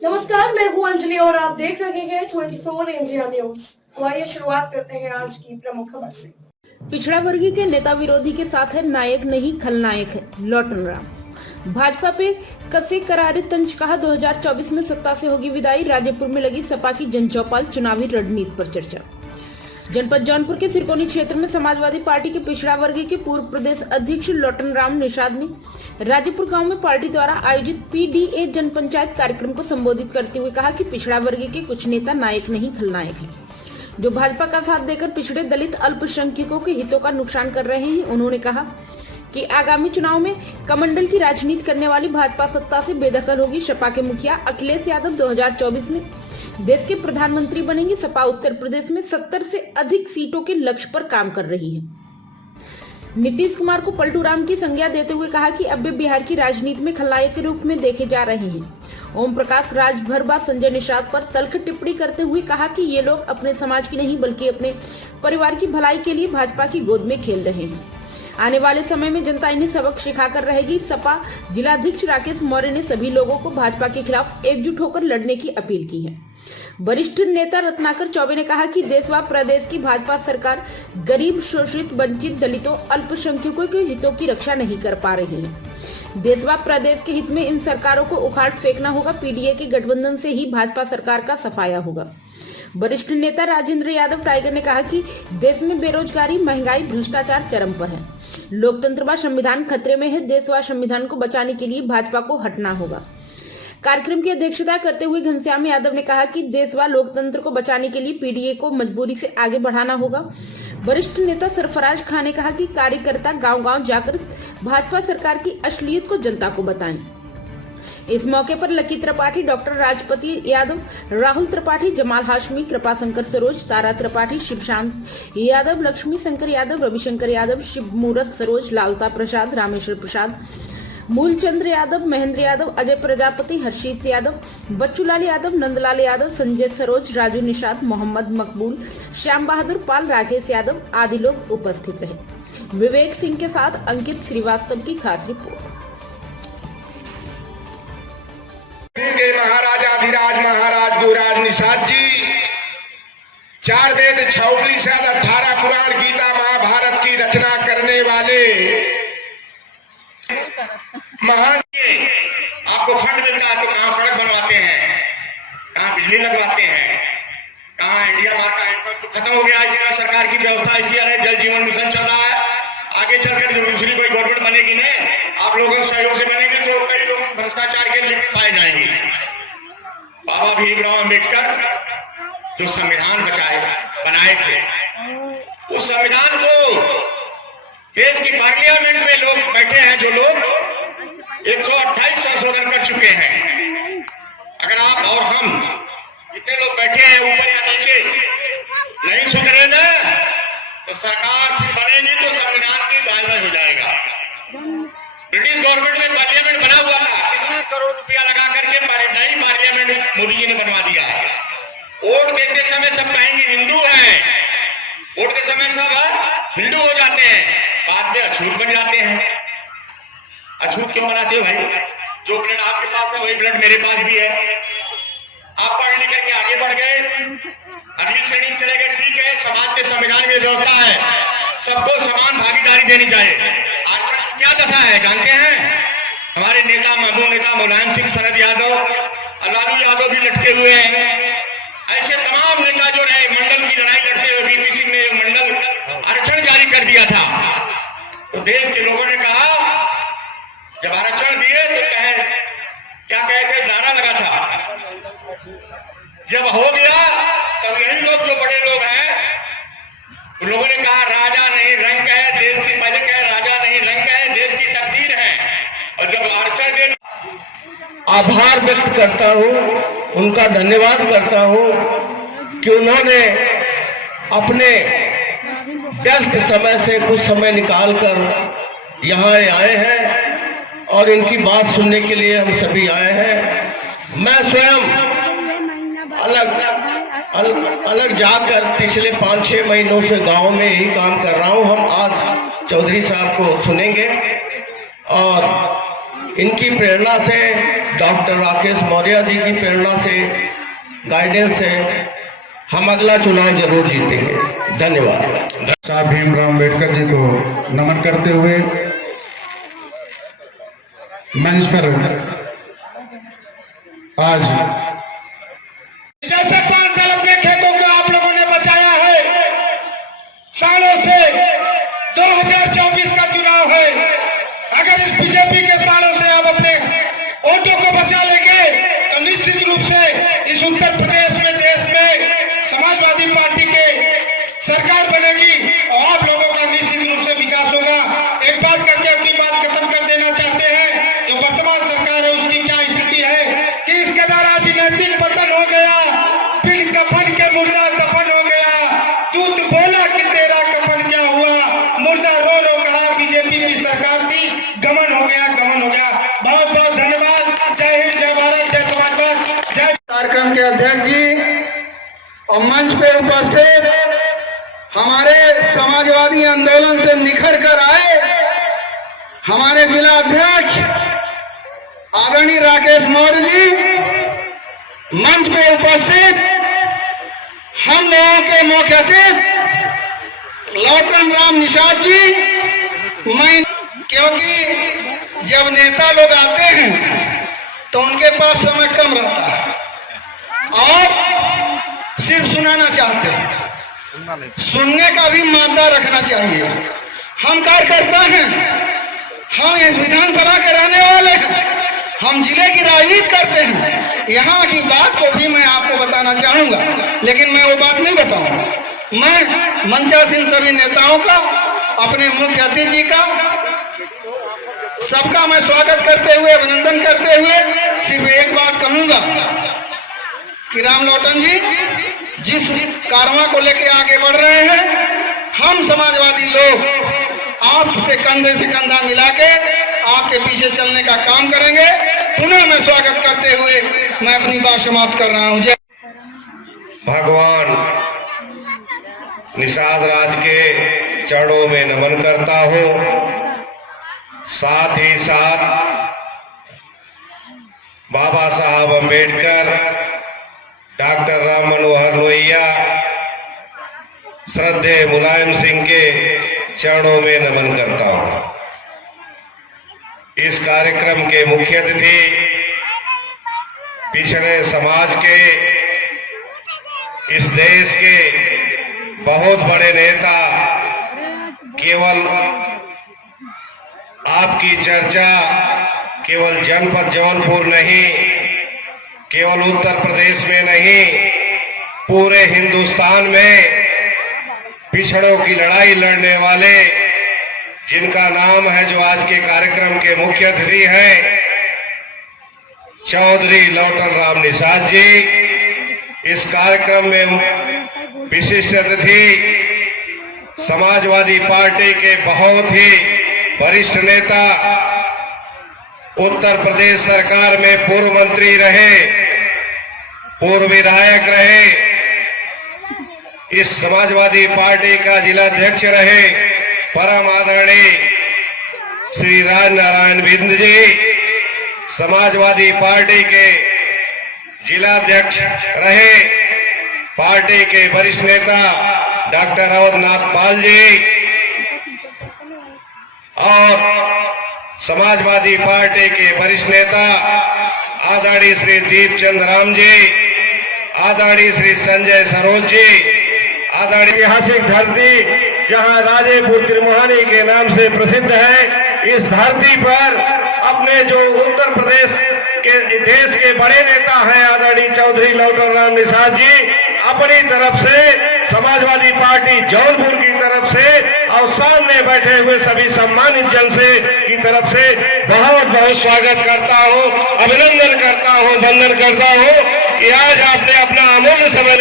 नमस्कार, मैं हूं अंजलि और आप देख रहे हैं 24 इंडिया न्यूज। तो आइए शुरुआत करते हैं आज की प्रमुख खबर से। पिछड़ा वर्गीय के नेता विरोधी के साथ है, नायक नहीं खलनायक है लौटन राम। भाजपा पे कसे करारे तंज, कहा 2024 में सत्ता से होगी विदाई। राजेपुर में लगी सपा की जनचौपाल, चुनावी रणनीति पर चर्चा। जनपद जौनपुर के सिरकोनी क्षेत्र में समाजवादी पार्टी के पिछड़ा वर्गीय के पूर्व प्रदेश अध्यक्ष लौटन राम निषाद ने राजेपुर गांव में पार्टी द्वारा आयोजित पीडीए जनपंचायत कार्यक्रम को संबोधित करते हुए कहा कि पिछड़ा वर्गीय के कुछ नेता नायक नहीं खलनायक हैं, जो भाजपा का साथ देकर पिछड़े दलित अल्पसंख्यकों के हितों का नुकसान कर रहे हैं। उन्होंने कहा कि आगामी चुनाव में कमंडल की राजनीति करने वाली भाजपा सत्ता से बेदखल होगी। सपा के मुखिया अखिलेश यादव 2024 में देश के प्रधानमंत्री बनेंगे। सपा उत्तर प्रदेश में 70 से अधिक सीटों के लक्ष्य पर काम कर रही है। नीतीश कुमार को पलटू राम की संज्ञा देते हुए कहा कि अब वे बिहार की राजनीति में खलनायक के रूप में देखे जा रहे हैं। ओम प्रकाश राजभर संजय निषाद पर तल्ख टिप्पणी करते हुए कहा कि ये लोग अपने समाज की नहीं बल्कि अपने परिवार की भलाई के लिए भाजपा की गोद में खेल रहे हैं। आने वाले समय में जनता इन्हें सबक सिखाकर रहेगी। सपा जिलाध्यक्ष राकेश मौर्य ने सभी लोगों को भाजपा के खिलाफ एकजुट होकर लड़ने की अपील की है। वरिष्ठ नेता रत्नाकर चौबे ने कहा कि देश व प्रदेश की भाजपा सरकार गरीब, शोषित, वंचित, दलितों, अल्पसंख्यकों के हितों की रक्षा नहीं कर पा रही है। देश व प्रदेश के हित में इन सरकारों को उखाड़ फेंकना होगा। पीडीए के गठबंधन से ही भाजपा सरकार का सफाया होगा। वरिष्ठ नेता राजेंद्र यादव टाइगर ने कहा कि देश में बेरोजगारी, महंगाई, भ्रष्टाचार चरम पर है। लोकतंत्र व संविधान खतरे में है। देश व संविधान को बचाने के लिए भाजपा को हटना होगा। कार्यक्रम की अध्यक्षता करते हुए घनश्याम यादव ने कहा कि देश व लोकतंत्र को बचाने के लिए पीडीए को मजबूरी से आगे बढ़ाना होगा। वरिष्ठ नेता सरफराज खान ने कहा कि कार्यकर्ता गांव-गांव जाकर भाजपा सरकार की असलियत को जनता को बताएं। इस मौके पर लकी त्रिपाठी, डॉक्टर राजपति यादव, राहुल त्रिपाठी, जमाल हाशमी, कृपाशंकर सरोज, तारा त्रिपाठी, शिवशांत यादव, लक्ष्मी शंकर यादव, रविशंकर यादव, शिव मूरत सरोज, लालता प्रसाद, रामेश्वर प्रसाद, मूलचंद्र यादव, महेंद्र यादव, अजय प्रजापति, हर्षित यादव, बच्चूलाल यादव, नंदलाल यादव, संजय सरोज, राजू निषाद, मोहम्मद मकबूल, श्याम बहादुर पाल, राकेश यादव आदि लोग उपस्थित रहे। विवेक सिंह के साथ अंकित श्रीवास्तव की खास रिपोर्ट। महाराजाधिराज महाराज गुरुराज निषाद जी 4 वेद 6 उपनिषद 18 पुराण गीता महाभारत की रचना करने वाले महान। आपको फंड मिलता है तो कहां सड़क बनवाते हैं, कहां बिजली लगवाते हैं, कहां इंडिया मार्ट का हैंडपंप खत्म हो गया है। सरकार की व्यवस्था ऐसी है, जल जीवन मिशन चल रहा है। आगे चलकर जो दूसरी कोई गवर्नमेंट बनेगी ना, आप लोगों के सहयोग से बनेगी तो कई लोग भ्रष्टाचार के लिप्त पाए जाएंगे। बाबा भीमराव अम्बेडकर जो संविधान बनाए थे, उस संविधान को देश की पार्लियामेंट में लोग बैठे हैं, जो लोग 128 संशोधन कर चुके हैं। अगर आप और हम जितने लोग बैठे हैं ऊपर या नीचे नहीं सुधरे ना, तो सरकार फिर बनेगी तो संविधान की बाधा हो जाएगा। ब्रिटिश गवर्नमेंट में पार्लियामेंट बना हुआ था, कितना करोड़ रुपया लगा करके नई पार्लियामेंट मोदी जी ने बनवा दिया है। वोट देते समय सब कहेंगे हिंदू हैं, वोट के समय सब हिंदू हो जाते हैं, बाद में अछूत बन जाते हैं। अछूत क्यों बनाते हो भाई? जो ब्लड आपके पास है वही ब्लड मेरे पास भी है। आप पढ़ लिख करके आगे बढ़ गए, अगली श्रेणी में चले गए, ठीक है। समाज के संविधान में व्यवस्था है, सबको समान भागीदारी देनी चाहिए। आज क्या दशा है जानते हैं? हमारे नेता, महबूब नेता मुलायम सिंह, शरद यादव, लालू यादव भी लटके हुए हैं। ऐसे तमाम नेता जो रहे, मंडल की लड़ाई लड़ते हुए बीपी सिंह ने मंडल आरक्षण जारी कर दिया था, तो देश के लोगों ने कहा, जब आरक्षण दिए तो क्या कहे थे, नारा लगा था। जब हो गया तब यही लोग, जो बड़े लोग हैं, उन लोगों ने कहा राजा नहीं रंग है, देश की पलक है, राजा नहीं रंग है, देश की तकदीर है। और जब आरक्षण दे, आभार व्यक्त करता हूं, उनका धन्यवाद करता हूं कि उन्होंने अपने व्यस्त समय से कुछ समय निकालकर यहाँ आए हैं और इनकी बात सुनने के लिए हम सभी आए हैं। मैं स्वयं अलग जाकर पिछले 5-6 महीनों से गांव में ही काम कर रहा हूं। हम आज चौधरी साहब को सुनेंगे और इनकी प्रेरणा से, डॉक्टर राकेश मौर्य जी की प्रेरणा से, गाइडेंस से हम अगला चुनाव जरूर जीतेंगे। धन्यवाद। साहब भीमराव अम्बेडकर जी को नमन करते हुए मंच पर आज जैसे 5 साल अपने खेतों को आप लोगों ने बचाया है, सालों से 2024 का चुनाव है। अगर इस बीजेपी के सालों से आप अपने वोटों को बचा लेंगे तो निश्चित रूप से इस उत्तर प्रदेश में, देश में समाजवादी पार्टी के सरकार बनेगी और आप लोगों का निश्चित रूप से विकास होगा। एक बात करके अपनी बात खत्म कर देना चाहते हैं, जो वर्तमान सरकार है उसकी क्या स्थिति है कि इसके द्वारा राजनीतिक पतन हो गया, फिर कफन के मुर्दा दफन हो गया। दूध बोला कि तेरा कफन क्या हुआ, मुर्दा रो रो कहा बीजेपी की सरकार थी, गमन हो गया, गमन हो गया। बहुत बहुत धन्यवाद। जय हिंद, जय भारत, जय समाजवाद, जय। कार्यक्रम के अध्यक्ष जी और मंच पे उपस्थित हमारे समाजवादी आंदोलन से निखर कर आए हमारे जिला अध्यक्ष आदरणीय राकेश मौर्य जी, मंच पे उपस्थित हम लोगों के मुख्य अतिथि लौटन राम निषाद जी, मैं क्योंकि जब नेता लोग आते हैं तो उनके पास समय कम रहता है और सिर्फ सुनाना चाहते हैं, सुनने का भी मादा रखना चाहिए। हम कार्यकर्ता हैं, हम इस विधानसभा के रहने वाले हैं, हम जिले की राजनीति करते हैं। यहाँ की बात को भी मैं आपको बताना चाहूंगा, लेकिन मैं वो बात नहीं बताऊंगा। मैं मंचासीन सभी नेताओं का, अपने मुख्य अतिथि जी का, सबका मैं स्वागत करते हुए, अभिनंदन करते हुए सिर्फ एक बात कहूंगा कि राम लोटन जी जिस कारवां को लेके आगे बढ़ रहे हैं, हम समाजवादी लोग आपसे कंधे से कंधा मिला के आपके पीछे चलने का काम करेंगे। पुनः मैं स्वागत करते हुए मैं अपनी बात समाप्त कर रहा हूं। जय भगवान निषाद राज के चरणों में नमन करता हूं। साथ ही साथ बाबा साहब अम्बेडकर, डॉक्टर राम मनोहर लोहिया, श्रद्धेय मुलायम सिंह के चरणों में नमन करता हूं। इस कार्यक्रम के मुख्य अतिथि पिछड़े समाज के, इस देश के बहुत बड़े नेता, केवल आपकी चर्चा केवल जनपद जौनपुर नहीं, केवल उत्तर प्रदेश में नहीं, पूरे हिंदुस्तान में पिछड़ों की लड़ाई लड़ने वाले, जिनका नाम है, जो आज के कार्यक्रम के मुख्य अतिथि हैं, चौधरी लौटन राम निषाद जी। इस कार्यक्रम में विशिष्ट अतिथि समाजवादी पार्टी के बहुत ही वरिष्ठ नेता, उत्तर प्रदेश सरकार में पूर्व मंत्री रहे, पूर्व विधायक रहे, इस समाजवादी पार्टी का जिलाध्यक्ष रहे, परम आदरणीय श्री राज नारायण बिंद जी, समाजवादी पार्टी के जिलाध्यक्ष रहे, पार्टी के वरिष्ठ नेता डॉक्टर अवधनाथ पाल जी और समाजवादी पार्टी के वरिष्ठ नेता आदरणीय श्री दीपचंद राम जी, आदरणीय श्री संजय सरोज जी, आदरणीय ऐतिहासिक धरती जहां राजेपुर त्रिमोहानी के नाम से प्रसिद्ध है, इस धरती पर अपने जो उत्तर प्रदेश के देश के बड़े नेता हैं आदरणीय चौधरी लौटन राम निषाद जी, अपनी तरफ से समाजवादी पार्टी जौनपुर की तरफ से और सामने बैठे हुए सभी सम्मानित जन से की तरफ से बहुत बहुत स्वागत करता हूं, अभिनंदन करता हूं, वंदन करता हूं कि आज आपने अपना अमूल्य समय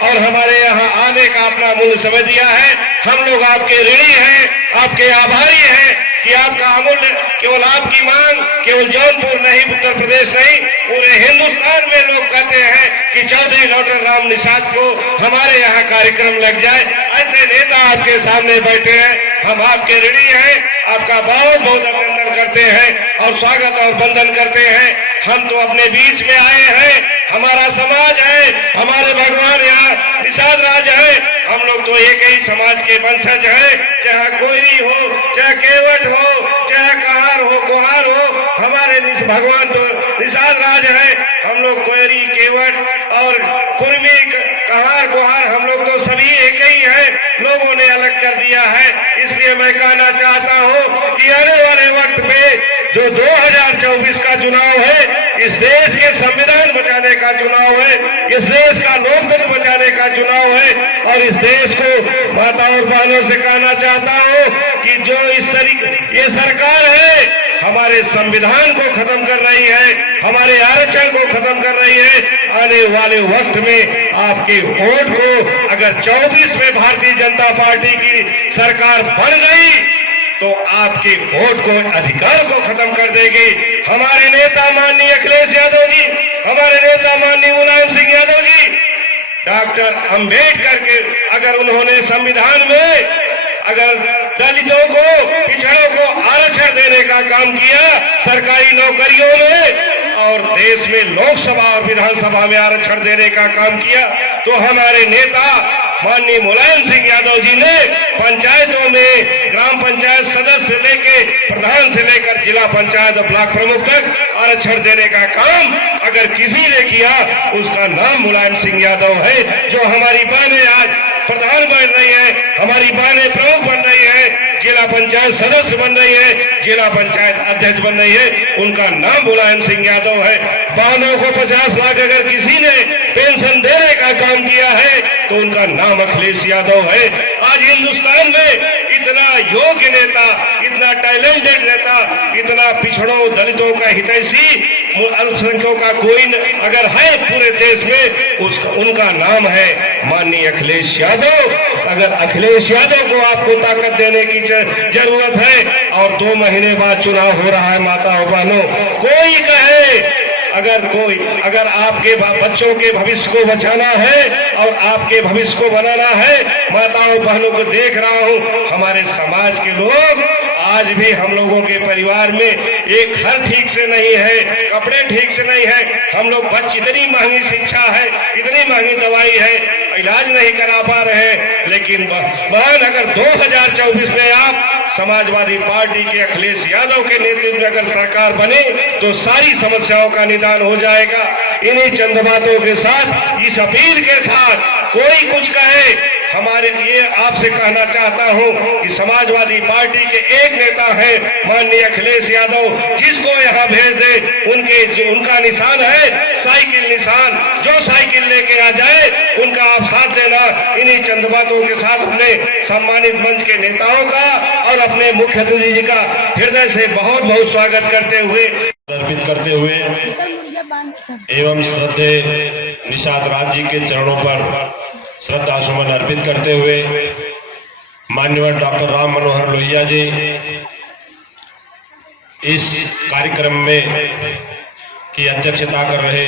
और हमारे यहाँ आने का अपना अमूल्य समय दिया है। हम लोग आपके ऋणी हैं, आपके आभारी हैं कि आपका अमूल्य, केवल आपकी मांग केवल जौनपुर नहीं, उत्तर प्रदेश नहीं, पूरे हिंदुस्तान में लोग कहते हैं कि चौधरी लौटन राम निषाद को हमारे यहाँ कार्यक्रम लग जाए। ऐसे नेता आपके सामने बैठे हैं, हम आपके ऋणी हैं, आपका बहुत बहुत अभिनंदन करते हैं और स्वागत और वंदन करते हैं। हम तो अपने बीच में आए हैं, हमारा समाज है, हमारे भगवान यहाँ निषाद राज है, हम लोग तो एक ही समाज के वंशज हैं। चाहे कोयरी हो, चाहे केवट हो, चाहे कहार हो, कुहार हो, हमारे भगवान तो निषाद राज है। हम लोग कोयरी, केवट और कुर्मी, कहार, कुहार, हम लोग तो सभी एक ही है। लोगों ने अलग कर दिया है। इसलिए मैं कहना चाहता हूँ कि आने वाले वक्त में जो 2024 का चुनाव है, इस देश के संविधान बचाने का चुनाव है, इस देश का लोकतंत्र बचाने का चुनाव है। और इस देश को माताओं और बहनों से कहना चाहता हूँ कि जो इस तरीके ये सरकार है, हमारे संविधान को खत्म कर रही है, हमारे आरक्षण को खत्म कर रही है। आने वाले वक्त में आपके वोट को अगर 24 में भारतीय जनता पार्टी की सरकार बन गई तो आपके वोट को, अधिकार को खत्म कर देगी। हमारे नेता माननीय अखिलेश यादव जी, हमारे नेता माननीय मुलायम सिंह यादव जी, डॉक्टर अंबेडकर के अगर उन्होंने संविधान में अगर दलितों को, पिछड़ों को आरक्षण देने का काम किया सरकारी नौकरियों में और देश में लोकसभा और विधानसभा में आरक्षण देने का काम किया, तो हमारे नेता माननीय मुलायम सिंह यादव जी ने पंचायतों में ग्राम पंचायत सदस्य से लेके प्रधान से लेकर जिला पंचायत और ब्लॉक प्रमुख तक आरक्षण देने का काम अगर किसी ने किया, उसका नाम मुलायम सिंह यादव है। जो हमारी बहनें आज प्रधान बन रही है, हमारी बहनें प्रमुख बन रही है, जिला पंचायत सदस्य बन रही है, जिला पंचायत अध्यक्ष बन रही है, उनका नाम मुलायम सिंह यादव है। बहनों को 50 लाख अगर किसी ने पेंशन देने का काम किया है तो उनका नाम अखिलेश यादव है। आज हिंदुस्तान में इतना योग्य नेता, इतना टैलेंटेड नेता, इतना पिछड़ों दलितों का हितैषी, अल्पसंख्यकों का कोई अगर है पूरे देश में, उनका नाम है माननीय अखिलेश यादव। अगर अखिलेश यादव को आपको ताकत देने की जरूरत है और 2 महीने बाद चुनाव हो रहा है, माता और बहनों, कोई कहे अगर आपके बच्चों के भविष्य को बचाना है और आपके भविष्य को बनाना है, माताओं बहनों को देख रहा हूं, हमारे समाज के लोग आज भी हम लोगों के परिवार में एक घर ठीक से नहीं है, कपड़े ठीक से नहीं है, हम लोग बच्चे, इतनी महंगी शिक्षा है, इतनी महंगी दवाई है, इलाज नहीं करा पा रहे हैं। लेकिन बहन, अगर 2024 में आप समाजवादी पार्टी के अखिलेश यादव के नेतृत्व में अगर सरकार बने तो सारी समस्याओं का निदान हो जाएगा। इन्हीं चंद बातों के साथ, इस अपील के साथ, कोई कुछ कहे, हमारे लिए आपसे कहना चाहता हूं कि समाजवादी पार्टी के एक नेता है माननीय अखिलेश यादव, जिसको यहां भेज दे, उनका निशान है साइकिल निशान, जो साइकिल लेके आ जाए उनका आप साथ देना। इन्हीं चंद बातों के साथ अपने सम्मानित मंच के नेताओं का और अपने मुख्य अतिथि जी का हृदय से बहुत बहुत स्वागत करते हुए, अर्पित करते हुए एवं श्रद्धे निषाद राज जी के चरणों पर श्रद्धा सुमन अर्पित करते हुए माननीय डॉक्टर राम मनोहर लोहिया जी इस कार्यक्रम में की अध्यक्षता कर रहे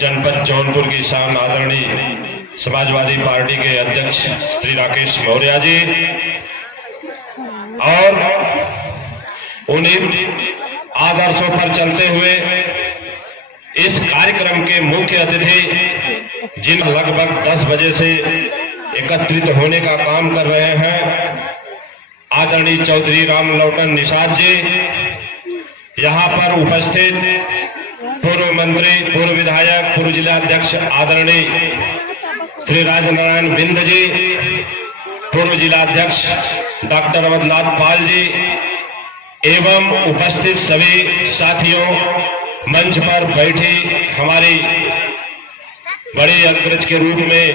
जनपद जौनपुर की शान आदरणीय समाजवादी पार्टी के अध्यक्ष श्री राकेश मौर्य जी और उन्हीं आदर्शों पर चलते हुए इस कार्यक्रम के मुख्य अतिथि जिन लगभग 10 बजे से एकत्रित होने का काम कर रहे हैं, आदरणीय चौधरी राम लौटन निषाद जी, यहाँ पर उपस्थित पूर्व मंत्री, पूर्व विधायक, पूर्व जिलाध्यक्ष आदरणीय श्री राजनारायण बिंद जी, पूर्व जिलाध्यक्ष डॉक्टर अमरनाथ पाल जी एवं उपस्थित सभी साथियों, मंच पर बैठे हमारे बड़े अग्रज के रूप में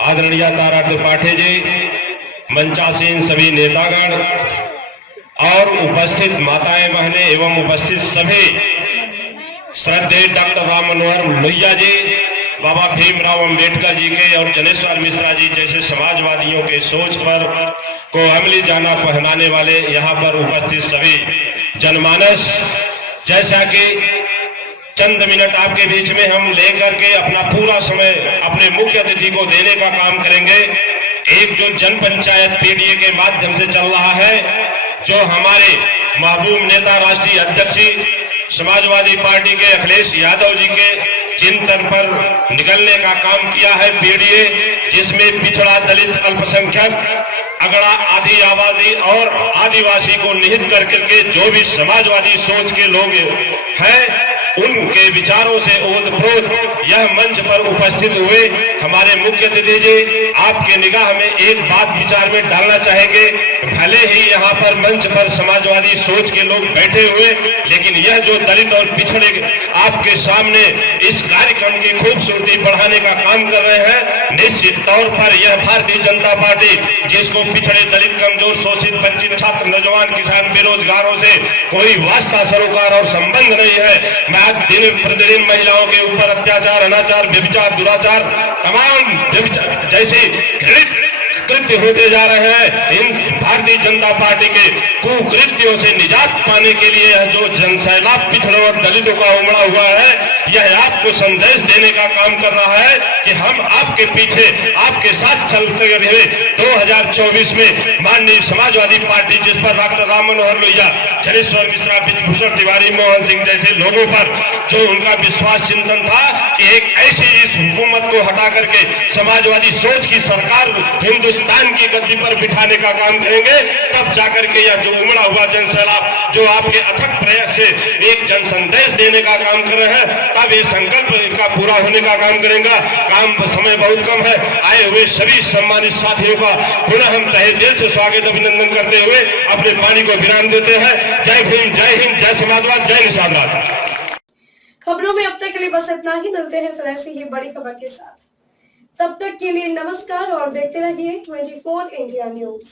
आदरणीय तारा त्रिपाठी जी, मंचासीन सभी नेतागण और उपस्थित माताएं बहनें एवं उपस्थित सभी श्रद्धेय डॉक्टर राम मनोहर लोहिया जी, बाबा भीमराव अंबेडकर जी के और जनेश्वर मिश्रा जी जैसे समाजवादियों के सोच पर को अमली जाना पहनाने वाले यहाँ पर उपस्थित सभी जनमानस, जैसा कि चंद मिनट आपके बीच में हम लेकर के अपना पूरा समय अपने मुख्य अतिथि को देने का काम करेंगे। एक जो जन पंचायत पीडीए के माध्यम से चल रहा है, जो हमारे महबूब नेता राष्ट्रीय अध्यक्ष समाजवादी पार्टी के अखिलेश यादव जी के चिंतन पर निकलने का काम किया है पीडीए, जिसमें पिछड़ा, दलित, अल्पसंख्यक, अगड़ा, आदि आबादी और आदिवासी को निहित करके जो भी समाजवादी सोच के लोग हैं उनके विचारों से ओतप्रोत यह मंच पर उपस्थित हुए हमारे मुख्य अतिथि जी आपके निगाह में एक बात विचार में डालना चाहेंगे। भले ही यहाँ पर मंच पर समाजवादी सोच के लोग बैठे हुए, लेकिन यह जो दलित और पिछड़े आपके सामने इस कार्यक्रम की खूबसूरती बढ़ाने का काम कर रहे हैं, निश्चित तौर पर यह भारतीय जनता पार्टी जिसको पिछड़े, दलित, कमजोर, शोषित, वंचित, छात्र, नौजवान, किसान, बेरोजगारों से कोई वास्ता, सरोकार और संबंध नहीं है। मैं आज दिन प्रतिदिन महिलाओं के ऊपर अत्याचार, अनाचार, व्यभिचार, दुराचार, तमाम जैसे कृत्य होते जा रहे हैं, इन भारतीय जनता पार्टी के कुकृत्यों से निजात पाने के लिए यह जो जनसैलाब पिछड़ों और दलितों का उमड़ा हुआ है, यह आपको संदेश देने का काम कर रहा है कि हम आपके पीछे, आपके साथ चलते हुए 2024 में माननीय समाजवादी पार्टी जिस पर डॉक्टर राम मनोहर लोहिया, जनेश्वर मिश्रा, विभूषण तिवारी, मोहन सिंह जैसे लोगों पर जो उनका विश्वास चिंतन था कि एक ऐसी इस हुकूमत को हटा करके समाजवादी सोच की सरकार हिंदुस्तान की गद्दी पर बिठाने का काम करेंगे, तब जाकर के यह जो उमड़ा हुआ जनसैलाब जो आपके अथक प्रयास से एक जन संदेश देने का काम कर रहे हैं, तब ये संकल्प इनका पूरा होने का काम करेंगे। काम समय बहुत कम है। आए हुए सभी सम्मानित साथियों का पुनः हम तहे दिल से स्वागत, अभिनंदन करते हुए अपने पानी को विराम देते हैं। जय भीम, जय हिंद, जय समाजवाद, जय निषादवाद। खबरों में अब तक के लिए बस इतना ही। मिलते हैं फिर ऐसी ही बड़ी खबर के साथ। तब तक के लिए नमस्कार और देखते रहिए 24 इंडिया न्यूज।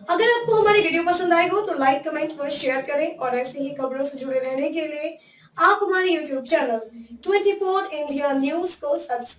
अगर आपको हमारी वीडियो पसंद आई हो तो लाइक, कमेंट व शेयर करें और ऐसी ही खबरों से जुड़े रहने के लिए आप हमारे YouTube चैनल 24 इंडिया न्यूज को सब्सक्राइब